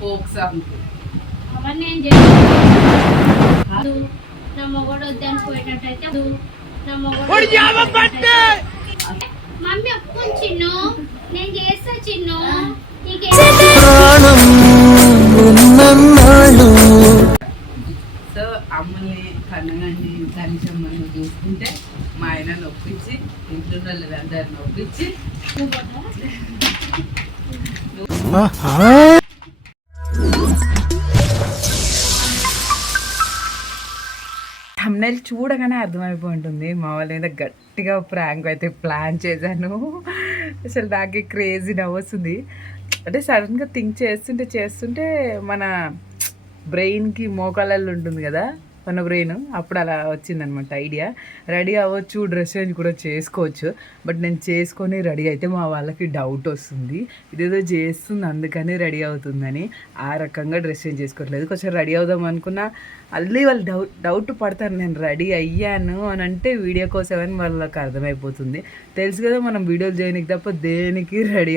Folk song అవన్నీ ఏం చేయదు. నా మొగడు వద్దని పోయేటట్టయితే నా మొగడు మమ్మీ ఒప్పుకొని చిన్ను నేను చేస్తా చిన్ను సో అమ్మల్ని కన్నగాన్ని కనిషమ్మని చూసుకుంటే మా ఆయన నొప్పించి ఇంట్లో వాళ్ళందరిని నొప్పించి థంబ్నెయిల్ చూడగానే అర్థమైపోయి ఉంటుంది మా వాళ్ళ మీద గట్టిగా ప్రాంక్ అయితే ప్లాన్ చేశాను. అసలు నాకు క్రేజీ నవ్వుతుంది. అంటే సడన్గా థింక్ చేస్తుంటే మన బ్రెయిన్కి మోకాళ్ళల్లో ఉంటుంది కదా మన బ్రెయిన్, అప్పుడు అలా వచ్చిందనమాట ఐడియా. రెడీ అవ్వచ్చు, డ్రెస్ చేంజ్ కూడా చేసుకోవచ్చు. బట్ నేను చేసుకొని రెడీ అయితే మా వాళ్ళకి డౌట్ వస్తుంది, ఇదేదో చేస్తుంది అందుకని రెడీ అవుతుందని. ఆ రకంగా డ్రెస్ చేంజ్ చేసుకోవట్లేదు. కొంచెం రెడీ అవుదాం అనుకున్నా మళ్ళీ వాళ్ళు డౌట్ పడతారు నేను రెడీ అయ్యాను అని అంటే వీడియో కోసమని వాళ్ళకి అర్థమైపోతుంది. తెలుసు కదా మనం వీడియోలు చేయడానికి తప్ప దేనికి రెడీ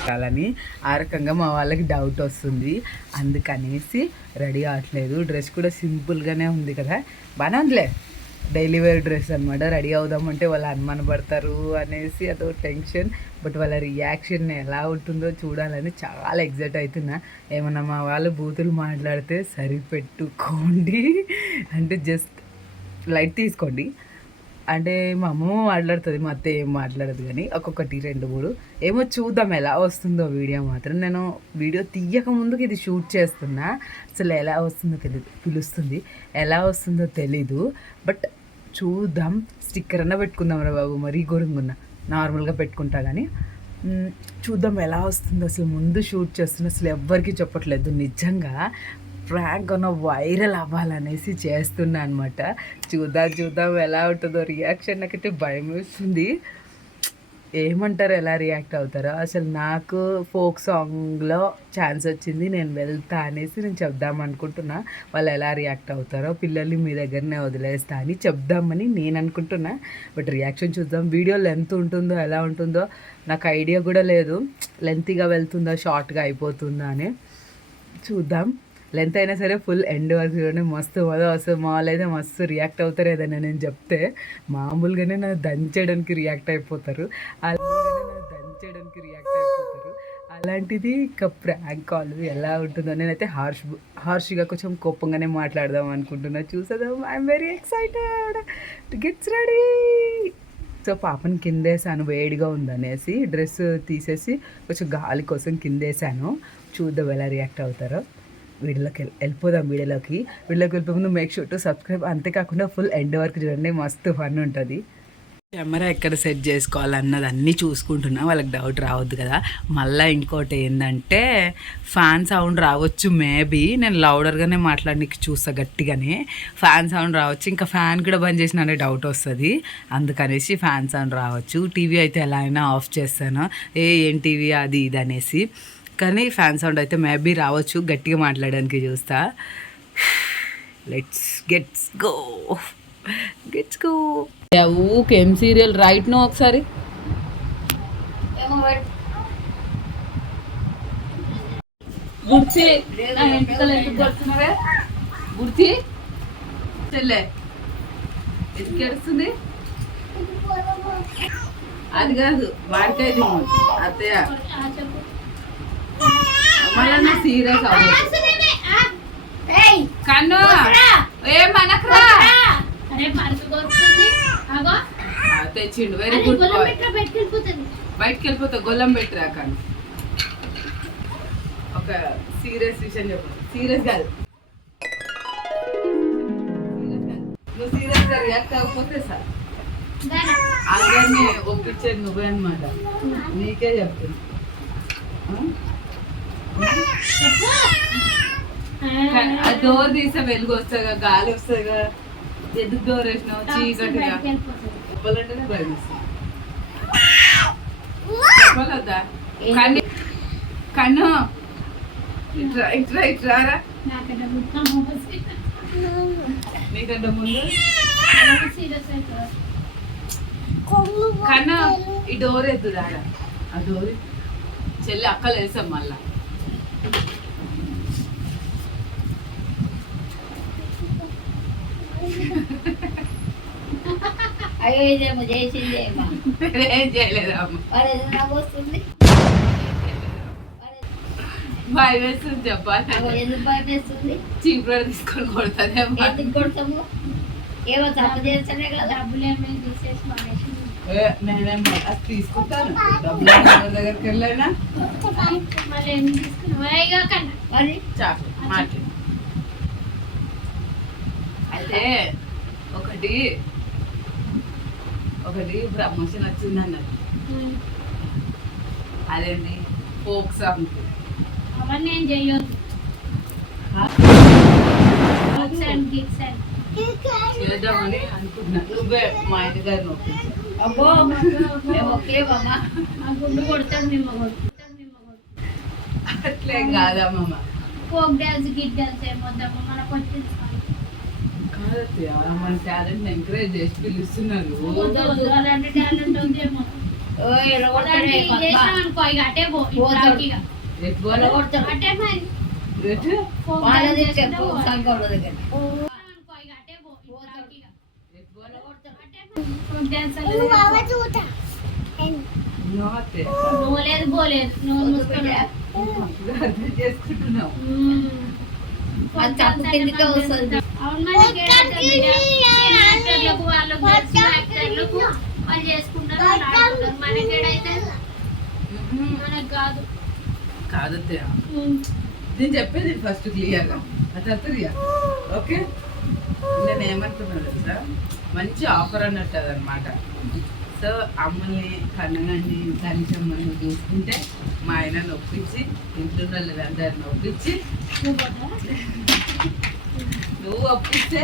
అవ్వాలని. ఆ రకంగా మా వాళ్ళకి డౌట్ వస్తుంది, అందుకనేసి రెడీ అవ్వట్లేదు. డ్రెస్ కూడా సింపుల్గానే ఉంది కదా, బాగానే ఉందిలే, డైలీ వేర్ డ్రెస్ అనమాట. రెడీ అవుదామంటే వాళ్ళు అనుమానపడతారు అనేసి అదో టెన్షన్. బట్ వాళ్ళ రియాక్షన్ ఎలా ఉంటుందో చూడాలని చాలా ఎగ్జైట్ అవుతున్నా. ఏమన్నా మా వాళ్ళు బూతులు మాట్లాడితే సరిపెట్టుకోండి, అంటే జస్ట్ లైట్ తీసుకోండి. అంటే మా అమ్మ మాట్లాడుతుంది, మా అత్త ఏం మాట్లాడదు, కానీ ఒక్కొక్కటి 2-3 ఏమో చూద్దాం ఎలా వస్తుందో వీడియో. మాత్రం నేను వీడియో తీయక ముందుకు ఇది షూట్ చేస్తున్నా, అసలు ఎలా వస్తుందో తెలీదు, పిలుస్తుంది ఎలా వస్తుందో తెలీదు. బట్ చూద్దాం. స్టిక్కర్ అన్నా పెట్టుకుందాం రా బాబు, మరీ ఘోరంగా నార్మల్గా పెట్టుకుంటా కానీ చూద్దాం ఎలా వస్తుందో. అసలు ముందు షూట్ చేస్తున్నా, అసలు ఎవ్వరికి చెప్పట్లేదు, నిజంగా ప్రాంక్ అన్న వైరల్ అవ్వాలనేసి చేస్తున్నా అనమాట. చూద్దాం ఎలా ఉంటుందో రియాక్షన్. నాకైతే భయం వేస్తుంది, ఏమంటారు ఎలా రియాక్ట్ అవుతారో. అసలు నాకు ఫోక్ సాంగ్లో ఛాన్స్ వచ్చింది, నేను వెళ్తా అనేసి నేను చెప్దాం అనుకుంటున్నా. వాళ్ళు ఎలా రియాక్ట్ అవుతారో, పిల్లల్ని మీ దగ్గరనే వదిలేస్తా అని చెప్దామని నేను అనుకుంటున్నా. బట్ రియాక్షన్ చూద్దాం. వీడియో లెంత్ ఉంటుందో ఎలా ఉంటుందో నాకు ఐడియా కూడా లేదు, లెంతీగా వెళ్తుందా షార్ట్గా అయిపోతుందా అని చూద్దాం. లెంత్ అయినా సరే ఫుల్ ఎండ్ వరకు చూడండి, మస్తు వస్తుంది. మా వాళ్ళు అయితే మస్తు రియాక్ట్ అవుతారు ఏదైనా నేను చెప్తే. మామూలుగానే నన్ను దంచేయడానికి రియాక్ట్ అయిపోతారు, అలాంటిది ఇక ప్రాంక్ కాల్ ఎలా ఉంటుందో. నేనైతే హార్ష్గా కొంచెం కోపంగానే మాట్లాడదాం అనుకుంటున్నా. చూసేదాం. I'm very excited, gets ready. So పాపని కిందేసాను, వేడిగా ఉందనేసి డ్రెస్ తీసేసి కొంచెం గాలి కోసం కిందేసాను. చూద్దాం ఎలా రియాక్ట్ అవుతారో. వీడియోలోకి వీడియోలోకి వెళ్ళిపోకుండా మేక్ షూర్ టు సబ్స్క్రైబ్. అంతేకాకుండా ఫుల్ ఎండ్ వరకు చూడండి, మస్తు ఫన్ ఉంటుంది. కెమెరా ఎక్కడ సెట్ చేసుకోవాలన్నది అన్నీ చూసుకుంటున్నా, వాళ్ళకి డౌట్ రావద్దు కదా. మళ్ళీ ఇంకోటి ఏంటంటే ఫ్యాన్ సౌండ్ రావచ్చు, మేబీ నేను లౌడర్గానే మాట్లాడడానికి చూస్తా, గట్టిగానే ఫ్యాన్ సౌండ్ రావచ్చు. ఇంకా ఫ్యాన్ కూడా బంద్ చేసిన అనే డౌట్ వస్తుంది, అందుకనేసి ఫ్యాన్ సౌండ్ రావచ్చు. టీవీ అయితే ఎలా అయినా ఆఫ్ చేస్తాను, ఏం టీవీ అది ఇది అనేసి. కానీ ఫ్యాన్ సౌండ్ అయితే మేబీ రావచ్చు, గట్టిగా మాట్లాడడానికి చూస్తా. Gets go. ఊకేం సీరియల్ రైట్ నో ఒకసారి గుర్తి గుర్తి చెల్లె ఎందుకు ఏడుస్తుంది? అది కాదు వాడికాయ అత్తయ్య మళ్ళీ సీరియస్ అవ్వదు. కన్ను ఏమనకరా తెచ్చిండు, వెరీ గుడ్ బాయ్. బయటకు వెళ్ళిపోతా, గొల్లం పెట్టిరా. కానీ ఒక సీరియస్ విషయం చెప్పు. సీరియస్ కాదు, నువ్వు సీరియస్ గా రియాక్ట్ అవ్వకపోతే సార్ అందరినీ ఒప్పించేది నువ్వే అనమాట. నీకే చెప్తున్నా, ఆ డోర్ తీసే వెలుగు వస్తాగా, గాలి వస్తాగా. ఎందుకు డోర్ వేసినావు? చీకటిగా చెప్పాలంటేనే భయం వస్తుంది. చెప్పాలొద్దా? కన్ను ఇట్రా ఇట్రా ఇట్రారా. నీకంటే ముందు సీరియస్ అవుతుంది. కన్నా ఈ డోర్ ఎత్తుదా ఆ డోర్ చెల్లి అక్కలు వేసాం మళ్ళా అయ్యో ఇదేమో చేసిందేమో ఏం చేయలేదమ్మా మరి నాకు వస్తుంది భయం వేస్తుంది చెప్పాలి నాకు ఎందుకు భయం వేస్తుంది చీపురు తీసుకొని కొడతాదేమో ఎందుకు కొడతాము ఏమో తప్పు చేస్తేనే కదా డబ్బులు ఏమైనా తీసేసి మానేసి నేనేం అది తీసుకుంటాను డబ్బులు ఎవరి దగ్గరికి వెళ్ళైనా మళ్ళీ ఎందుకు తీసుకున్నావు కన్నా మరి చాకు మాట్లాడు అయితే ఒకటి ప్రమోషన్ వచ్చింది అన్నది అదేంటి ఫోక్ సాంగ్ అవన్నీ ఏం చెయ్యొద్దు. Books and gigs and చేద్దామని అనుకుంటున్నా నువ్వే మా ఇంటి గారిని నొప్పించు అబ్బో మేము ఒకే బామ్మ ఆ గుండు కొడతాడు మిమ్మల్ని అట్లేం కాదమ్మమ్మ ఫోక్ డాన్స్ గిట్ డాన్స్ ఏమొద్దామా మనకు వచ్చింది కాదత్తయ్య మన టాలెంట్ ఎంకరేజ్ చేసి పిలుస్తున్నారు అలాంటి టాలెంట్ ఉందేమో అలాంటి చేసినాం అనుకో ఇక అటే పో పోతాడు. ఇక ఎటు పోవాలా? అటే మరి ఎటు? ఫోక్ వాళ్ళది డాన్స్ చేస్తే చెప్పు పోవాలి. సంఘంలో దగ్గర అనుకో ఇక అటే పో ఇక ఎటు పోవాలా? అటే మరి ఫోక్ డాన్స్ అనేది నువ్వు అత్తయ్య. నువ్వు లేదు పోలేదు నువ్వు మూసుకొని అర్థం చేసుకుంటున్నావు అది తప్పు కిందకే వస్తుంది అవును మనకి యాక్టర్లకు వాళ్ళకు నచ్చిన యాక్టర్లకు వాళ్ళు చేసుకుంటారు వాళ్ళు ఆడుకుంటారు మనకేడైతే మనకు కాదు కాదత్తయ్య నేను చెప్పేది ఫస్ట్ క్లియర్గా అది అత్తయ్య ఓకే నేను ఏమనుకున్నాను తెలుసా మంచి ఆఫర్ అన్నట్టు అదనమాట సో అమ్మల్ని కన్నగాన్ని కనిషమ్మని చూసుకుంటే మా ఆయన నొప్పించి ఇంట్లో వాళ్ళందరిని నొప్పించి నువ్వు ఒప్పిస్తే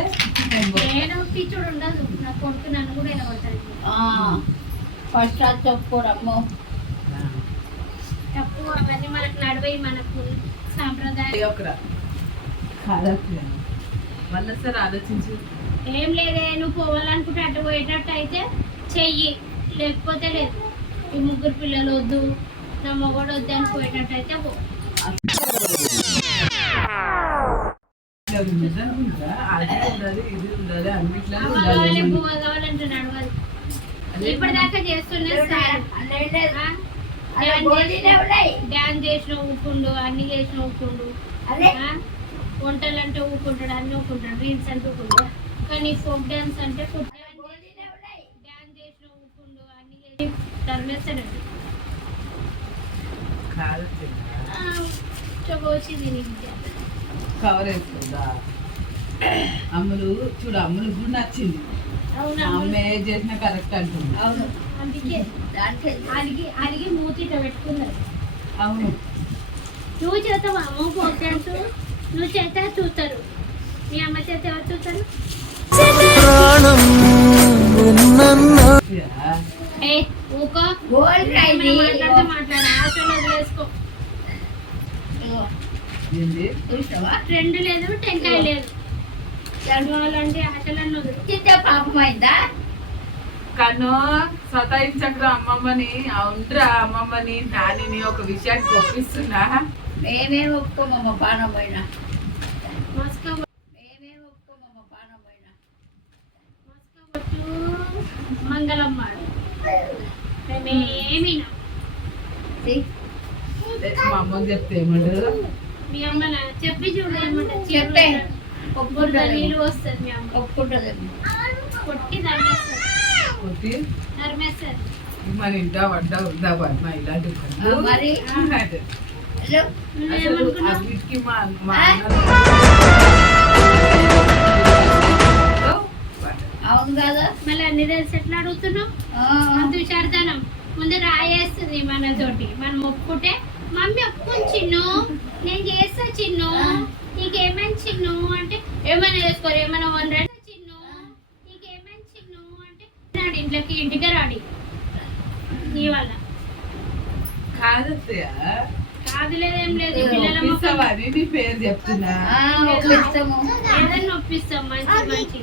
నేను పిచ్చుడు ఉండదు నా కొడుకు నన్ను కూడా ఎలగొడతాడు ఫస్ట్ అది చెప్పుకోరమ్మో తప్పు అవన్నీ మనకు నడివై మనకు సాంప్రదాయం కాదత్తయ్య మళ్ళీ సార్ ఆలోచించు ఏం లేదే నువ్వు పోవాలనుకుంటే అటు పోయేటట్టు అయితే చెయ్యి లేకపోతే లేదు ఈ ముగ్గురు పిల్లలు వద్దు నా మొగడు వద్దు అని పోయేటట్టు అయితే పో అది ఉండాలి ఇది ఉండాలి అన్నిట్లో కావాలి కావాలంటే నడవాలి ఇప్పటిదాకా చేస్తున్నా డ్యాన్స్ చేసిన ఊపుకుండు అన్ని చేసిన ఊపుకుండు అదే వంటలు అంటే ఊపుకుంటాడు అన్ని ఊపుకుంటాడు రీల్స్ అంటే ఊపుకుంటాడు కానీ ఫోక్ డ్యాన్స్ అంటే డ్యాన్స్ చేసిన ఊపుకుండు అన్ని చేసి తరిమేస్తాడండి వచ్చి కవర్ వేస్తుందా అమ్మలు చూడు అమ్మలు కూడా నచ్చింది అవునా అమ్మ ఏం చేసినా కరెక్ట్ అంటుంది అవును అందుకే దానికి అడిగి అడిగి మూతి ఇట్లా పెట్టుకున్నారు అవును నువ్వు చేస్తావా అమ్మ ఫోక్ డ్యాన్స్ నువ్వు చేస్తే చూస్తారు మీ అమ్మ చేస్తే ఎవరు చూస్తారు ఏ ఊకో గోల్డ్ రైది మాట్లాడితే మాట్లాడు ఆశలు వదిలేసుకో ఏంది చూసావా ట్రెండ్ లేదు టెంకాయ లేదు చదవాలంటే ఆశలన్నీ వదిలి చిన్న పాపం అయిందా కన్ను సతాయించకరా అమ్మమ్మని అవునరా అమ్మమ్మని నానిని ఒక విషయానికి ఒప్పిస్తున్నా మేమేం ఒప్పుకోమమ్మ పానం పోయినా మస్కా మేమేం ఒప్పుకోమమ్మ పానం పోయినా కొట్టు మంగళమ్మ మేమేమి మా అమ్మకి చెప్తే ఏమంటారు మీ అమ్మ చెప్పి చూడు ఏమంటారు చెప్పే బురద నీళ్ళు వస్తుంది మీ అమ్మ ఒప్పుకుంటుంది కొట్టి నరిమేస్తారు కొట్టి నరిమేస్తారు మన ఇంటా వడ్డా ఉందా పద్మ ఇలాంటి మరి అసలు నువ్వేమనుకున్నావు అన్నిటికీ మా మా అవును కదా మళ్ళీ అన్ని తెలిసి ఎట్లా అడుగుతున్నావు అంత విచారదానం ముందు రాయేస్తుంది మన తోటి మనం ఒప్పుకుంటే మమ్మీ ఒప్పుకొని చిన్ను నేను చేస్తా చిన్ను నీకేమైనా చిన్ను అంటే ఏమైనా చేసుకోరు ఏమైనా వండరా చిన్ను నీకేమైనా చిన్ను అంటే రాడు ఇంటికి రాడి నీ వల్ల కాదత్తయ్య కాదు లేదేం లేదు పిల్లల ఒప్పిస్తావని నీ పేరు చెప్తున్నా ఒప్పిస్తాము ఏదైనా ఒప్పిస్తాం మంచి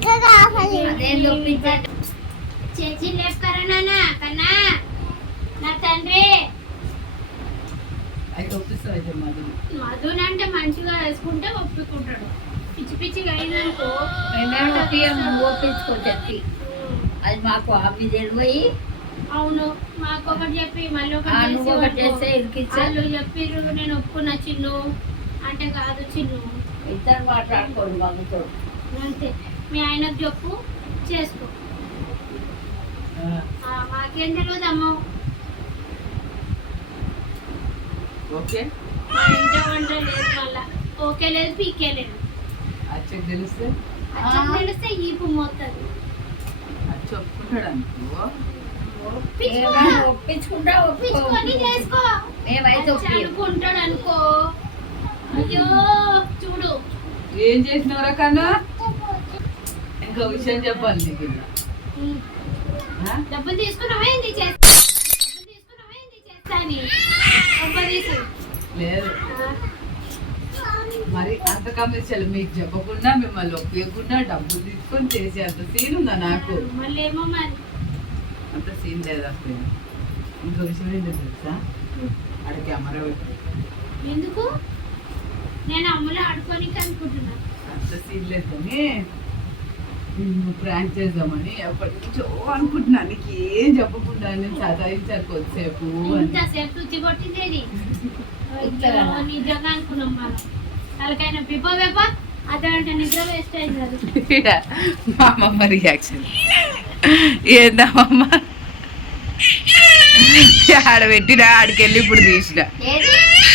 అదేం ఒప్పించాడు చేసి లేపుతారా నాన్న కన్నా నా తండ్రి అయితే ఒప్పిస్తావు అయితే మధు. మధుని అంటే మంచిగా వేసుకుంటే ఒప్పుకుంటాడు. పిచ్చి పిచ్చిగా అయిందనుకో మేమేమిటో తీయం నువ్వు ఒప్పించుకో చెప్పి అది మాకు అవి తెలిపోయి అవును మాకు ఒకటి చెప్పి మళ్ళీ నువ్వు ఒకటి ఒకటి చేస్తే ఇరికిచ్చా వాళ్ళు చెప్పిర్రు నేను ఒప్పుకున్నా చిన్ను అంటే కాదు చిన్ను ఇద్దరు మాట్లాడుకోండి వాళ్ళతో అంతే. మీ ఆయనకు చెప్పు చేసుకో. మాకేం తెలియదు అమ్మ. ఓకే మా ఇంట్లో వంట లేదు మళ్ళా ఓకే లేదు పీకే లేదు. అచ్చకి తెలిస్తే అచ్చం తెలిస్తే ఈపు మోస్తుంది. అచ్చ ఒప్పుకుంటాడు అనుకో. ఒప్పించుకుంటా ఒప్పించుకొని చేసుకో. మేమైతే అచ్చ అనుకుంటాడు అనుకో అయ్యో చూడు ఏం చేసినవరా కన్నా? ఇంకో విషయం చెప్పాలి నీకు ఇలా. డబ్బులు తీసుకున్నావా ఏంది చేస్తా అని డబ్బులు తీసు లేదు మరి అంత కమిషన్లు మీకు చెప్పకుండా మిమ్మల్ని ఒప్పకుండా డబ్బులు తీసుకొని చేసే అంత సీన్ ఉందా నాకు? మళ్ళీ ఏమో మరి అంత సీన్ లేదు అసలు. ఇంకో విషయం ఏంటో తెలుసా? ఆడ కెమెరా పెట్టు. ఎందుకు నేను అమ్మలో ఆడుకోనికి అనుకుంటున్నా. అంత సీన్ లేదు కానీ నిన్ను ప్రాంక్ చేద్దామని ఎప్పటి నుంచో అనుకుంటున్నా. నీకు ఏం చెప్పకుండా నేను చదివించాను కొద్దిసేపు అని. ఇంతసేపు రుచి కొట్టిందేది నిజంగా అనుకున్నాం మనం. వాళ్ళకైనా పిప్ప అదంటే నిద్ర వేస్ట్ అయింది అది. మా అమ్మమ్మ రియాక్షన్ ఏందమ్మమ్మ? ఆడ పెట్టినా ఆడికెళ్ళి ఇప్పుడు తీసిన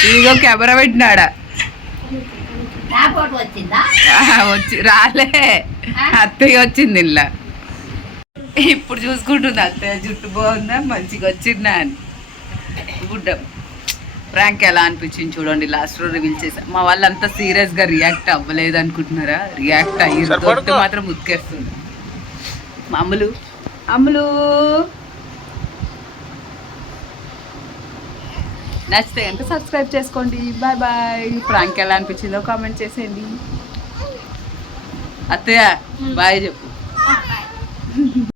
ఇదిగో కెమెరా పెట్టినాడ వచ్చిందా వచ్చి రాలే అత్తయ్య వచ్చింది ఇలా. ఇప్పుడు చూసుకుంటుంది అత్తయ్య జుట్టు బాగుందా మంచిగా వచ్చిందా అని. గుడ్డ ప్రాంక్ ఎలా అనిపించింది చూడండి. లాస్ట్ లో రివీల్ చేసా. మా వాళ్ళు అంత సీరియస్ గా రియాక్ట్ అవ్వలేదు అనుకుంటున్నారా? రియాక్ట్ అయ్యి దొరికి మాత్రం ఉతికేస్తుంది. అమ్ములు అమ్ములు నచ్చితే కనుక సబ్స్క్రైబ్ చేసుకోండి. Bye bye. ప్రాంక్ ఎలా అనిపించిందో కామెంట్ చేసేయండి. అత్తయ్య బాయ్ చెప్పు.